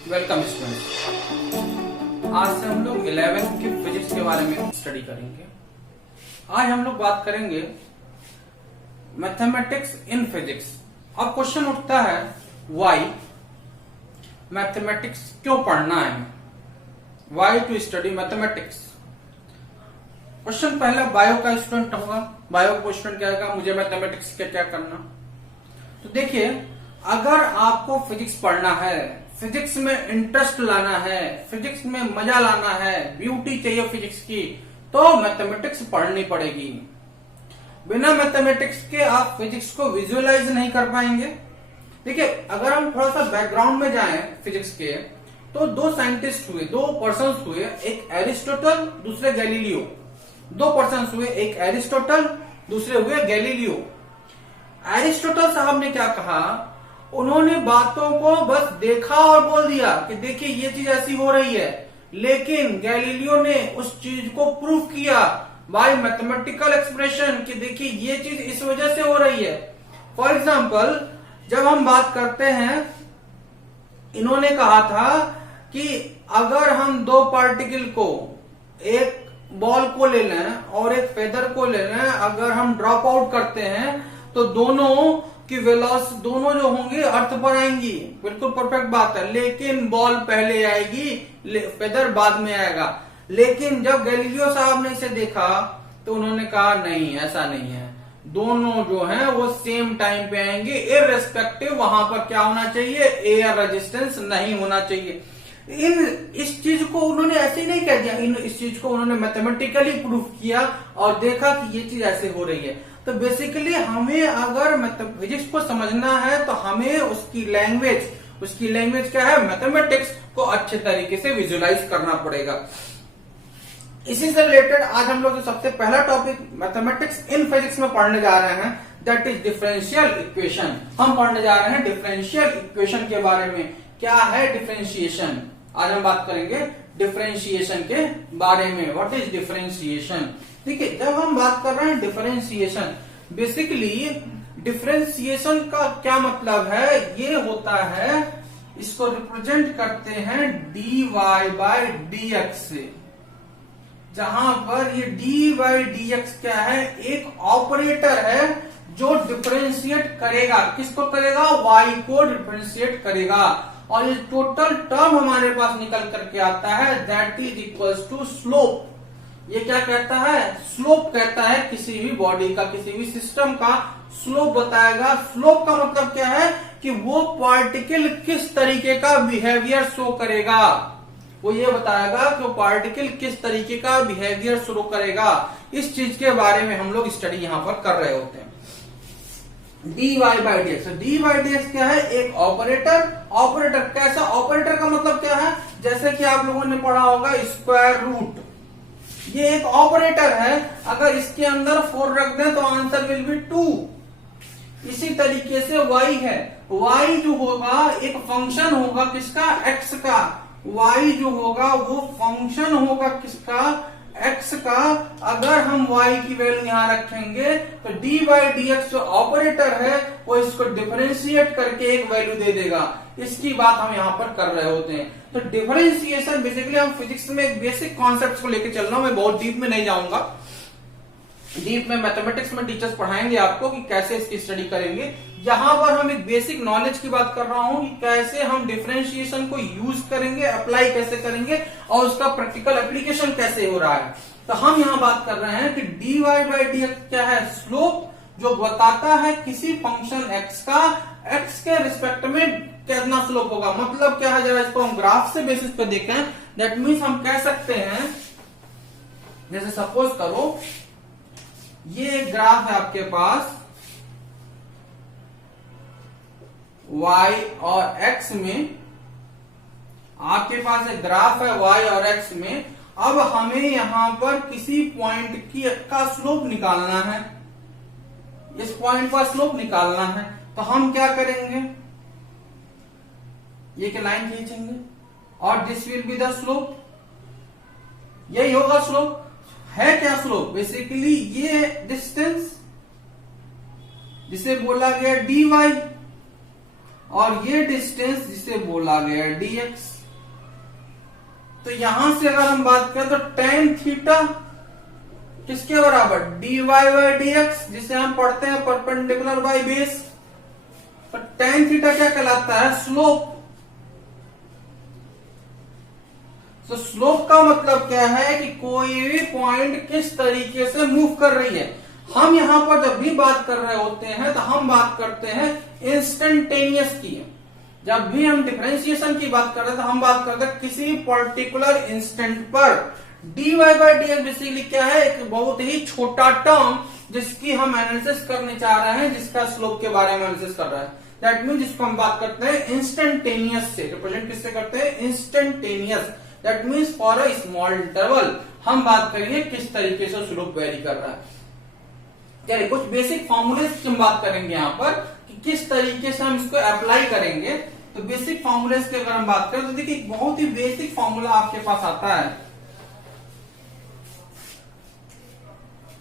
Welcome students. आज से हम लोग 11th की फिजिक्स के बारे में स्टडी करेंगे। आज हम लोग बात करेंगे मैथमेटिक्स इन फिजिक्स। अब क्वेश्चन उठता है व्हाई मैथमेटिक्स क्यों पढ़ना है, why to study mathematics. Question पहला बायो का स्टूडेंट होगा। बायो का स्टूडेंट क्या होगा, मुझे मैथमेटिक्स का क्या करना। तो देखिए, अगर आपको फिजिक्स पढ़ना है, फिजिक्स में इंटरेस्ट लाना है, फिजिक्स में मजा लाना है, ब्यूटी चाहिए फिजिक्स की, तो मैथमेटिक्स पढ़नी पड़ेगी। बिना मैथमेटिक्स के आप फिजिक्स को विजुअलाइज नहीं कर पाएंगे। देखिए, अगर हम थोड़ा सा बैकग्राउंड में जाएं फिजिक्स के, तो दो साइंटिस्ट हुए, दो पर्सन्स हुए, एक एरिस्टोटल दूसरे गैलीलियो। दो पर्सन्स हुए, एक एरिस्टोटल दूसरे हुए गैलीलियो। एरिस्टोटल साहब ने क्या कहा, उन्होंने बातों को बस देखा और बोल दिया कि देखिए ये चीज ऐसी हो रही है, लेकिन गैलीलियो ने उस चीज को प्रूव किया बाय मैथमेटिकल एक्सप्रेशन कि देखिए ये चीज इस वजह से हो रही है। फॉर एग्जाम्पल, जब हम बात करते हैं, इन्होंने कहा था कि अगर हम दो पार्टिकल को, एक बॉल को ले लें और एक फेदर को ले लें, अगर हम ड्रॉप आउट करते हैं तो दोनों की वेलोसिटी, दोनों जो होंगी अर्थ पर आएंगी, बिल्कुल परफेक्ट बात है। लेकिन बॉल पहले आएगी, फेदर बाद में आएगा। लेकिन जब गैलीलियो साहब ने इसे देखा तो उन्होंने कहा नहीं, ऐसा नहीं है, दोनों जो हैं वो सेम टाइम पे आएंगे, इररिस्पेक्टिव वहां पर क्या होना चाहिए, एयर रेजिस्टेंस नहीं होना चाहिए। इस चीज को उन्होंने ऐसे ही नहीं कह दिया, इस चीज को उन्होंने मैथमेटिकली प्रूफ किया और देखा कि ये चीज ऐसे हो रही है। तो बेसिकली हमें अगर फिजिक्स को समझना है तो हमें उसकी लैंग्वेज क्या है, मैथमेटिक्स को अच्छे तरीके से विजुअलाइज करना पड़ेगा। इसी से रिलेटेड आज हम लोग जो सबसे पहला टॉपिक मैथमेटिक्स इन फिजिक्स में पढ़ने जा रहे हैं, दैट इज डिफरेंशियल इक्वेशन। हम पढ़ने जा रहे हैं डिफरेंशियल इक्वेशन के बारे में। क्या है डिफरेंशिएशन, आज हम बात करेंगे डिफरेंशिएशन के बारे में। What is differentiation. ठीक है, जब हम बात कर रहे हैं डिफरेंशिएशन, बेसिकली डिफरेंशिएशन का क्या मतलब है, ये होता है, इसको रिप्रेजेंट करते हैं dy बाय dx से, जहां पर ये dy बाय dx क्या है, एक ऑपरेटर है जो डिफरेंशिएट करेगा। किसको करेगा, y को डिफरेंशिएट करेगा। और ये टोटल टर्म हमारे पास निकल करके आता है, that is equals to slope. ये क्या कहता है, स्लोप कहता है किसी भी बॉडी का, किसी भी सिस्टम का स्लोप बताएगा। स्लोप का मतलब क्या है कि वो पार्टिकल किस तरीके का बिहेवियर शो करेगा, वो ये बताएगा कि वो पार्टिकल किस तरीके का बिहेवियर शो करेगा। इस चीज के बारे में हम लोग स्टडी यहां पर कर रहे होते हैं। dy by dx, dy by dx क्या है, एक ऑपरेटर। ऑपरेटर कैसा, ऑपरेटर का मतलब क्या है, जैसे कि आप लोगों ने पढ़ा होगा स्क्वायर रूट, ये एक ऑपरेटर है। अगर इसके अंदर 4 रख दें तो आंसर विल बी 2। इसी तरीके से y है, y जो होगा एक फंक्शन होगा किसका, x का। y जो होगा वो फंक्शन होगा किसका, x का। अगर हम y की वैल्यू यहां रखेंगे तो dy बाई dx जो ऑपरेटर है वो इसको डिफरेंशिएट करके एक वैल्यू दे देगा। इसकी बात हम यहां पर कर रहे होते हैं। तो डिफरेंशिएशन बेसिकली हम फिजिक्स में एक बेसिक कॉन्सेप्ट को लेकर चल रहा हूं, मैं बहुत डीप में नहीं जाऊंगा। डीप में मैथमेटिक्स में टीचर्स पढ़ाएंगे आपको कि कैसे इसकी स्टडी करेंगे। यहां पर हम एक बेसिक नॉलेज की बात कर रहा हूं कि कैसे हम डिफरेंशिएशन को यूज करेंगे, अप्लाई कैसे करेंगे और उसका प्रैक्टिकल एप्लीकेशन कैसे हो रहा है। तो हम यहां बात कर रहे हैं कि dy बाई dx क्या है, स्लोप, जो बताता है किसी फंक्शन x का x के रिस्पेक्ट में कितना स्लोप होगा। मतलब क्या है, जरा इसको हम ग्राफ से बेसिस पे देखें। दैट मीन्स हम कह सकते हैं, जैसे सपोज करो ये एक ग्राफ है आपके पास y और x में, आपके पास एक ग्राफ है y और x में। अब हमें यहां पर किसी पॉइंट का स्लोप निकालना है, इस पॉइंट का स्लोप निकालना है। तो हम क्या करेंगे, ये के लाइन खींचेंगे और this will be the slope, यही होगा स्लोप। है क्या स्लोप, बेसिकली ये डिस्टेंस जिसे बोला गया dy। और ये डिस्टेंस जिसे बोला गया dx। तो यहां से अगर हम बात करें तो tan थीटा किसके बराबर, dy बाई dx, जिसे हम पढ़ते हैं परपेंडिकुलर बाई बेस। तो tan थीटा क्या कहलाता है, स्लोप। तो स्लोप का मतलब क्या है कि कोई भी पॉइंट किस तरीके से मूव कर रही है। हम यहां पर जब भी बात कर रहे होते हैं तो हम बात करते हैं इंस्टेंटेनियस की। जब भी हम डिफरेंशिएशन की बात कर रहे हैं तो हम बात करते हैं किसी पर्टिकुलर इंस्टेंट पर। dy बाई dx बेसिकली क्या है, एक बहुत ही छोटा टर्म जिसकी हम एनालिसिस करने जा रहे हैं, जिसका स्लोप के बारे में एनालिसिस कर रहे हैं। दैट मीन जिसको हम बात करते हैं इंस्टेंटेनियस से, रिप्रेजेंट किससे करते हैं, instantaneous. That means for a small interval हम बात करेंगे किस तरीके से स्लोप वेरी कर रहा है। चलिए कुछ बेसिक फॉर्मूले की हम बात करेंगे यहाँ पर कि किस तरीके से हम इसको अप्लाई करेंगे। तो बेसिक फॉर्मूले की अगर हम बात करें तो देखिए बहुत ही बेसिक फॉर्मूला आपके पास आता है।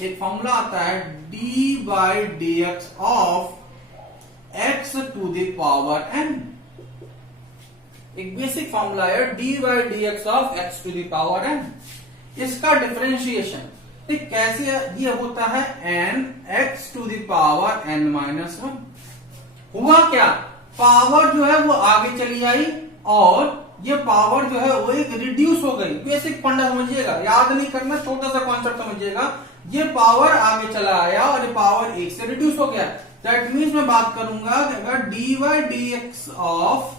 एक फॉर्मूला आता है D by D X of X to the power n। एक बेसिक फॉर्मूला है D by D X of X to the power n। इसका डिफरेंशिएशन कैसे ये होता है, n x to the power n minus 1। हुआ क्या, पावर जो है वो आगे चली आई और ये पावर जो है वो एक रिड्यूस हो गई। बेसिक फंडा समझिएगा, याद नहीं करना, छोटा सा कॉन्सेप्ट समझिएगा। ये पावर आगे चला आया और ये पावर एक से रिड्यूस हो गया। दैट मीन्स मैं बात करूंगा कि अगर D by D X of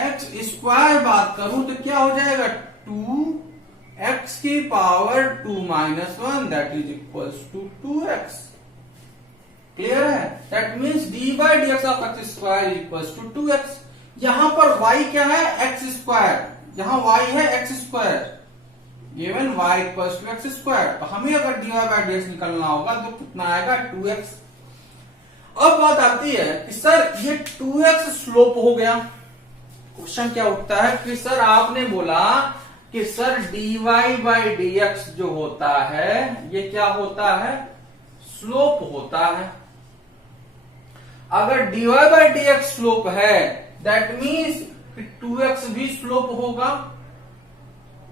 X square बात करूं तो क्या हो जाएगा, 2x की power 2 minus 1 that is equals to 2x। Clear है, that means D by D X of X square equals to 2x। यहां पर y क्या है, एक्स स्क्वायर, यहां y है X square, given y equals to X square. तो हमें अगर D Y by D X निकलना होगा तो कितना आएगा, 2x। अब बात आती है कि सर ये 2x स्लोप हो गया। क्वेश्चन क्या उठता है कि सर आपने बोला कि sir dy by D x जो होता है ये क्या होता है, स्लोप होता है। अगर dy by D x slope है दैट मीन्स 2x भी स्लोप होगा।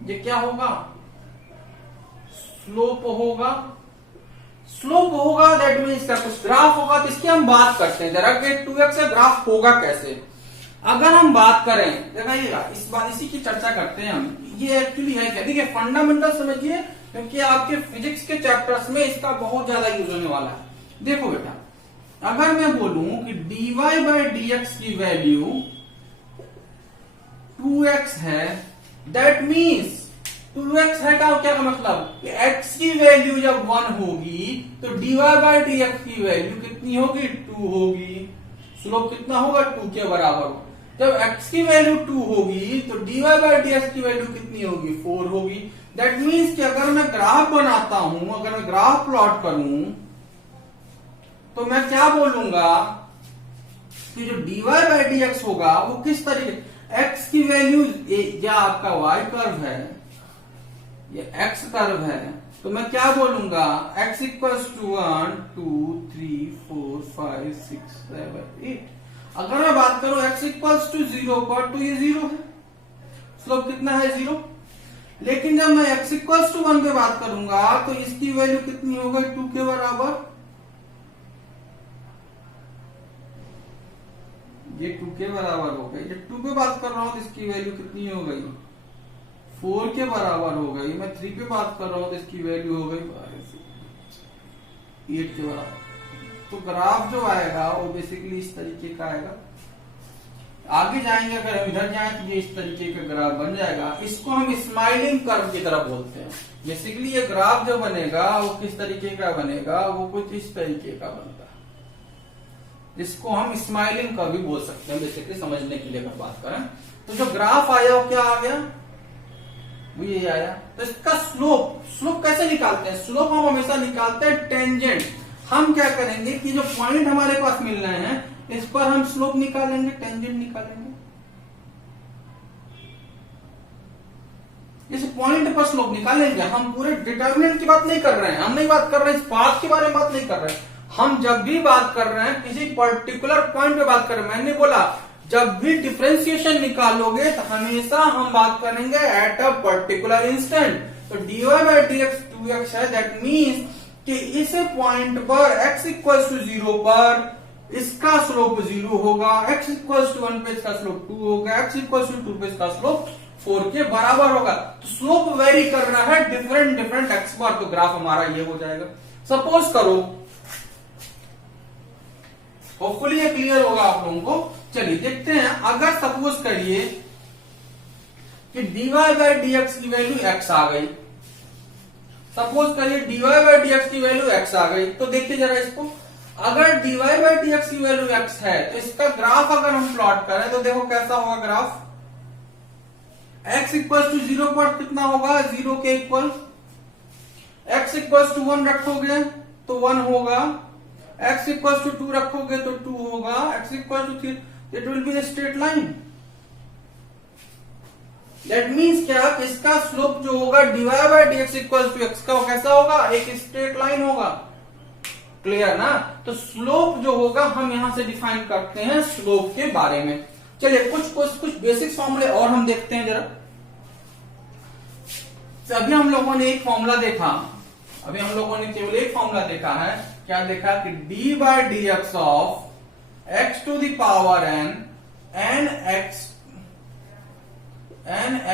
ये क्या होगा, स्लोप होगा। स्लोप होगा दैट मीन्स क्या, कुछ ग्राफ होगा। तो इसकी हम बात करते हैं जरा कि 2x का ग्राफ होगा कैसे। अगर हम बात करें, देखिएगा इस बात इसी की चर्चा करते हैं हम। ये एक्चुअली है क्या, देखिए फंडामेंटल समझिए क्योंकि आपके फिजिक्स के चैप्टर्स में इसका बहुत ज्यादा यूज होने वाला है। देखो बेटा, अगर मैं बोलूं कि dy बाई डी एक्स की वैल्यू 2x है, दैट मीन्स 2x है का क्या मतलब कि x की वैल्यू जब 1 होगी तो dy बाई डी एक्स की वैल्यू कितनी होगी, 2 होगी। स्लोप कितना होगा, 2 के बराबर। जब x की वैल्यू 2 होगी तो dy बाई डी एक्स की वैल्यू कितनी होगी, 4 होगी। दैट मीन्स कि अगर मैं ग्राफ बनाता हूं, अगर मैं ग्राफ प्लॉट करूं तो मैं क्या बोलूंगा कि जो dy बाई डी एक्स होगा वो किस तरीके, x की वैल्यू या आपका y कर्व है, ये x कर्व है, तो मैं क्या बोलूंगा, x इक्वल्स टू 1 2 3 4 5 6 7 8। अगर मैं बात करूं x इक्वल्स टू 0 पर तो ये 0 है, स्लोप कितना है, 0। लेकिन जब मैं x इक्वल्स टू 1 पे बात करूंगा तो इसकी वैल्यू कितनी हो गई, 2 के बराबर। ये 2 के बराबर हो गई। जब 2 पे बात कर रहा हूं तो इसकी वैल्यू कितनी हो गई, 4 के बराबर हो गई। मैं 3 पे बात कर रहा हूं तो इसकी वैल्यू हो गई 8 के बराबर। तो ग्राफ जो आएगा वो बेसिकली इस तरीके का आएगा। आगे जाएंगे, अगर हम इधर जाएं तो ये इस तरीके का ग्राफ बन जाएगा। इसको हम स्माइलिंग कर्व की तरह बोलते हैं। बेसिकली ये ग्राफ जो बनेगा वो किस तरीके का बनेगा, वो कुछ इस तरीके का बनता है, जिसको हम स्माइलिंग कर्व भी बोल सकते हैं। बेसिकली समझने के लिए अगर बात करें तो जो ग्राफ आया वो क्या आ गया, वो ये आया। तो इसका स्लोप कैसे निकालते हैं, स्लोप हम हमेशा निकालते हैं टेंजेंट। हम क्या करेंगे कि जो पॉइंट हमारे पास मिल रहे हैं इस पर हम स्लोप निकालेंगे, टेंजेंट निकालेंगे। इस पॉइंट पर स्लोप निकालेंगे। हम पूरे डिटरमिनेंट की बात नहीं कर रहे हैं, हम नहीं बात कर रहे हैं, इस पाथ के बारे में बात नहीं कर रहे हैं। हम जब भी बात कर रहे हैं किसी पर्टिकुलर पॉइंट पे बात कर रहे हैं, मैंने बोला जब भी डिफरेंशिएशन निकालोगे तो हमेशा हम बात करेंगे एट अ पर्टिकुलर इंस्टेंट। तो dy by D x 2x है, दैट मीन्स कि इस पॉइंट पर x इक्वल टू 0 पर इसका स्लोप 0 होगा, x इक्वल टू 1 पे इसका स्लोप 2 होगा, x इक्वल टू 2 पे इसका स्लोप 4 के बराबर होगा। तो स्लोप वेरी कर रहा है डिफरेंट डिफरेंट x बार, तो ग्राफ हमारा ये हो जाएगा। सपोज करो, होपफुली ये क्लियर होगा आप लोगों को। चलिए देखते हैं, अगर सपोज करिए कि dy बाई डी एक्स की वैल्यू x आ गई, सपोज करिए dy बाई डी एक्स की वैल्यू x आ गई, तो देखिए जरा इसको, अगर dy बाई डी एक्स की वैल्यू x है तो इसका ग्राफ अगर हम प्लॉट करें तो देखो कैसा होगा ग्राफ। x इक्वल टू 0 पर कितना होगा, 0 के इक्वल। x इक्वल टू 1 रखोगे तो 1 होगा, x इक्वल टू 2 रखोगे तो 2 होगा, x equal to 3, it will be straight line. That means क्या कि इसका स्लोप जो होगा dy by D X equal to X का कैसा होगा, एक स्ट्रेट लाइन होगा। क्लियर ना। तो स्लोप जो होगा हम यहां से डिफाइन करते हैं स्लोप के बारे में। चलिए कुछ बेसिक फॉर्मूले और हम देखते हैं जरा। तो अभी हम लोगों ने एक फॉर्मूला देखा, अभी हम लोगों ने केवल एक फॉर्मूला देखा है, क्या देखा कि d by D X of x to the power n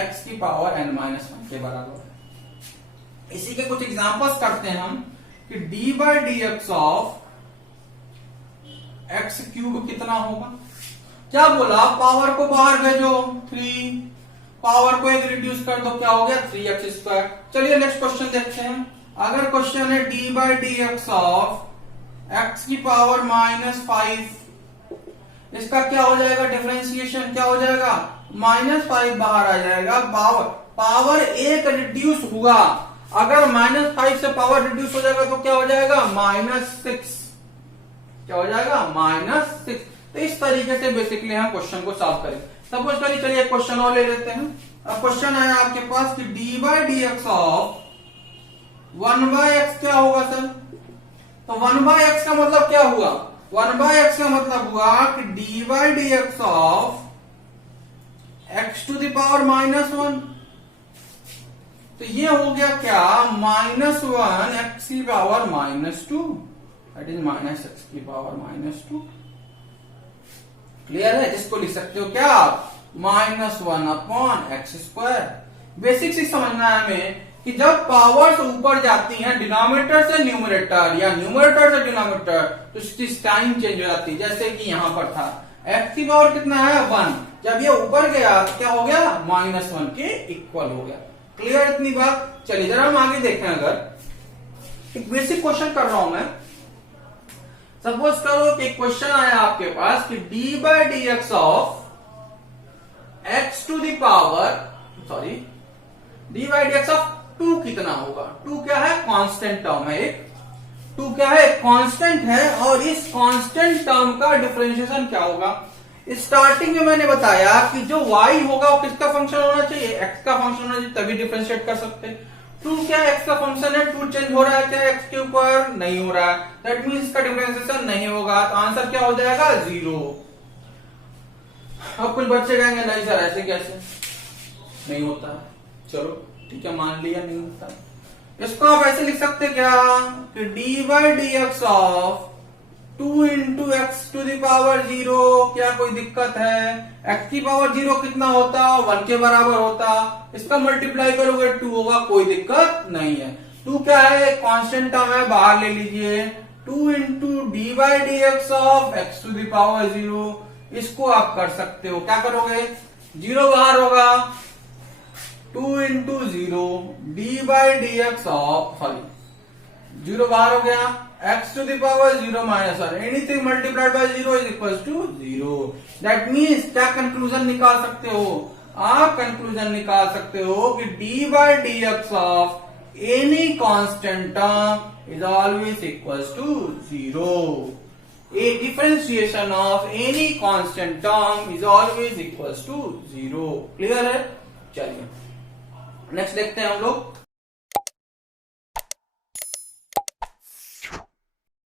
x की पावर n माइनस 1 के बराबर है। इसी के कुछ एग्जांपल्स करते हैं हम कि d by D X of x cube कितना होगा। क्या बोला, पावर को बाहर भेजो 3, पावर को एक रिड्यूस कर दो, क्या हो गया 3x स्क्वायर। चलिए नेक्स्ट क्वेश्चन देखते हैं। अगर क्वेश्चन है d by D X of x की पावर माइनस 5, इसका क्या हो जाएगा, डिफरेंशिएशन क्या हो जाएगा, -5 बाहर आ जाएगा, पावर एक रिड्यूस हुआ, अगर -5 से पावर रिड्यूस हो जाएगा तो क्या हो जाएगा, -6, क्या हो जाएगा, -6। तो इस तरीके से बेसिकली हम क्वेश्चन को सॉल्व करें। सपोज करिए, चलिए क्वेश्चन और ले लेते हैं। अब क्वेश्चन आया आपके पास कि d by D X of 1 by x क्या होगा सर। तो 1 बाई एक्स का मतलब क्या हुआ, 1 बाई एक्स का मतलब हुआ कि d by D X of x to the power -1। तो ये हो गया क्या, -1 x की पावर -2, दैट इज -x की पावर -2। क्लियर है, जिसको लिख सकते हो क्या आप, -1 अपॉन एक्स स्क्वायर। बेसिक से समझना है हमें कि जब पावर्स ऊपर जाती हैं डिनोमिनेटर से न्यूमरेटर या न्यूमरेटर से डिनोमिनेटर, तो इसकी साइन चेंज हो जाती है। जैसे कि यहां पर था x की पावर कितना है 1, जब ये ऊपर गया तो क्या हो गया, -1 के इक्वल हो गया। क्लियर इतनी बात। चलिए जरा हम आगे देखें। अगर एक बेसिक क्वेश्चन कर रहा हूं मैं, सपोज करो कि क्वेश्चन आया आपके पास कि d by D X of x to the power, sorry d by D X of 2 कितना होगा। 2 क्या है, कांस्टेंट टर्म है, एक 2 क्या है, कांस्टेंट है, और इस कांस्टेंट टर्म का डिफरेंशिएशन क्या होगा। स्टार्टिंग में मैंने बताया कि जो y होगा वो किसका फंक्शन होना चाहिए, x का फंक्शन होना चाहिए, तभी डिफरेंशिएट कर सकते हैं। 2 क्या x का फंक्शन है, 2 चेंज हो रहा है क्या x के ऊपर, नहीं हो रहा है, दैट मीन्स इसका डिफरेंशिएशन नहीं होगा, तो आंसर क्या हो जाएगा, 0। अब कुछ बच्चे कहेंगे नहीं सर ऐसे कैसे, नहीं होता। चलो ठीक है, मान लिया नहीं होता। इसको आप ऐसे लिख सकते क्या कि d by D X of 2 into X to the power 0, क्या कोई दिक्कत है, x की पावर 0 कितना होता, 1 के बराबर होता, इसका मल्टीप्लाई करोगे 2 होगा, कोई दिक्कत नहीं है। 2 क्या है, कांस्टेंट टर्म है, बाहर ले लीजिए, 2 into D by D X of X to the power 0, इसको आप कर सकते हो, क्या करोगे, 0 बाहर होगा, 2 into 0 D by D X of, sorry 0 बाहर हो गया, x to the power 0 minus 1, anything multiplied by 0 is equals to 0। That means क्या कंक्लूजन निकाल सकते हो, आप कंक्लूजन निकाल सकते हो कि d by dx of any constant term is always equals to 0। A differentiation of any constant term is always equals to 0। Clear है। चलिए नेक्स्ट देखते हैं हम लोग।